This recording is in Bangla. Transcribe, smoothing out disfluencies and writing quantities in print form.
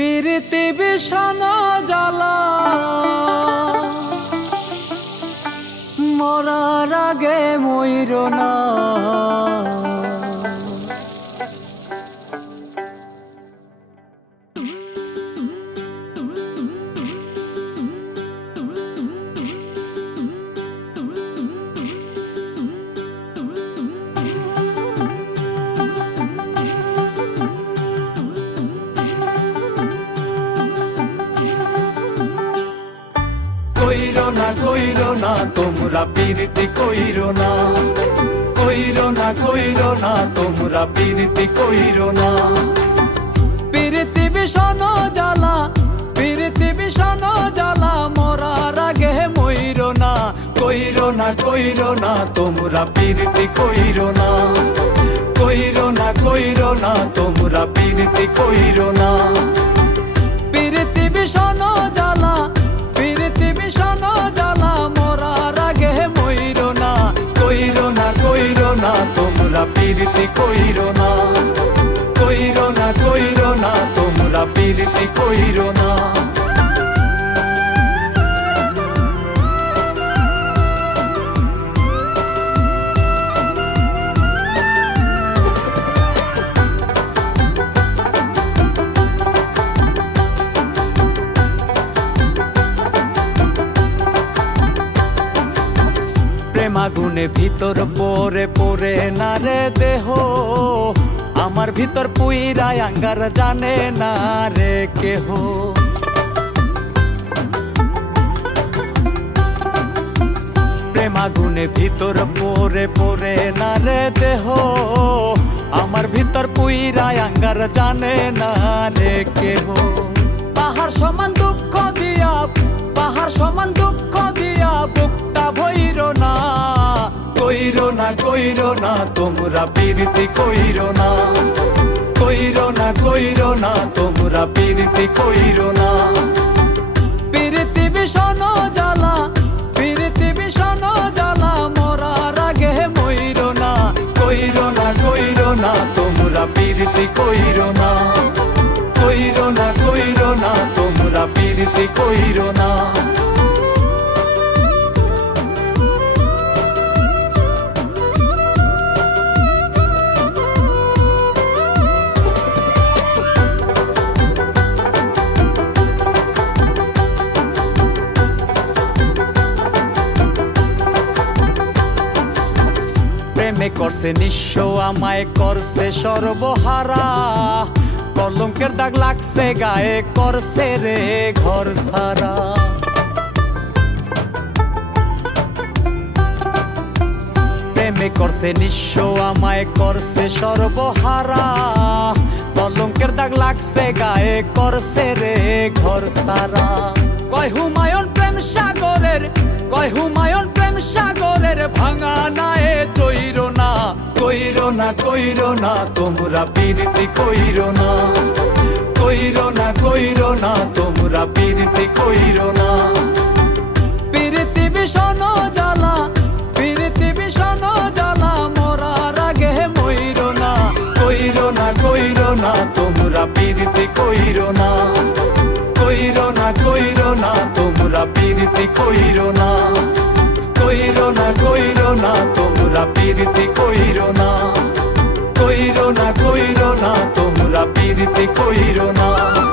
পিরিতি বিষণ জ্বালা মরার আগে মইর না। কইরো না তোমরা পিরিতি কইরো না, কইরো না তোমরা পিরিতি কইরো না। পিরিতি বিষণ জ্বালা, পিরিতি বিষণ জ্বালা মরার আগে মইর না। কইরো না তোমরা পিরিতি কইরো না, কইরো না তোমরা পিরিতি কইরো না। পিরিতি বিষণ জ্বালা, পিরিতি বিষণ জ্বালা মরার আগে মইর না। কইরো না তোমরা পিরিতি কইরো না, কইরো না তোমরা পিরিতি কইরো না। প্রেমাগুনে ভিতর পরে পরে না রে দেহ, আমার ভিতর পুইরাই আঙ্গার জানে না রে কেহ। প্রেমাগুনে ভিতর পরে পরে না রে দেহ, আমার ভিতর পুইরাই আঙ্গার জানে না রে কেহ। পাহাড় সমান দুঃখ দিয়া, পাহাড় সমান দুঃখ দিয়া বুকটা ভইর না। কইরো না তোমরা পিরিতি কইরো না, কইরো না তোমরা পিরিতি কইরো না। পিরিতি বিষণ জ্বালা, পিরিতি বিষণ জ্বালা মরার আগে মইর না। কইরো না তোমরা পিরিতি কইরো না, কইরো না তোমরা পিরিতি কইরো না। প্রেমে করছে নিঃস্ব আমায় করছে সর্বহারা, কলঙ্কের দাগ লাগছে গায়ে করছে রে ঘর সারা। প্রেমে করছে নিঃস্ব আমায় করছে সর্বহারা, কলঙ্কের দাগ লাগছে গায়ে করছে রে ঘর সারা। কয় হুমায়ুন প্রেম সাগরের, কয় হুমায়ুন প্রেম সাগরের ভাঙা নায়ে চইর না। কইরো না তোমরা পিরিতি কইরো না, কইরো না তোমরা পিরিতি কইরো না। পিরিতি বিষণ জ্বালা, পিরিতি বিষণ জ্বালা মরার আগে মইর না। কইরো না তোমরা পিরিতি কইরো না, কইরো না তোমরা পিরিতি কইরো না। কইরো না তোমরা পিরিতি কইরো না, কইরো না তোমরা পিরিতি কইরো না।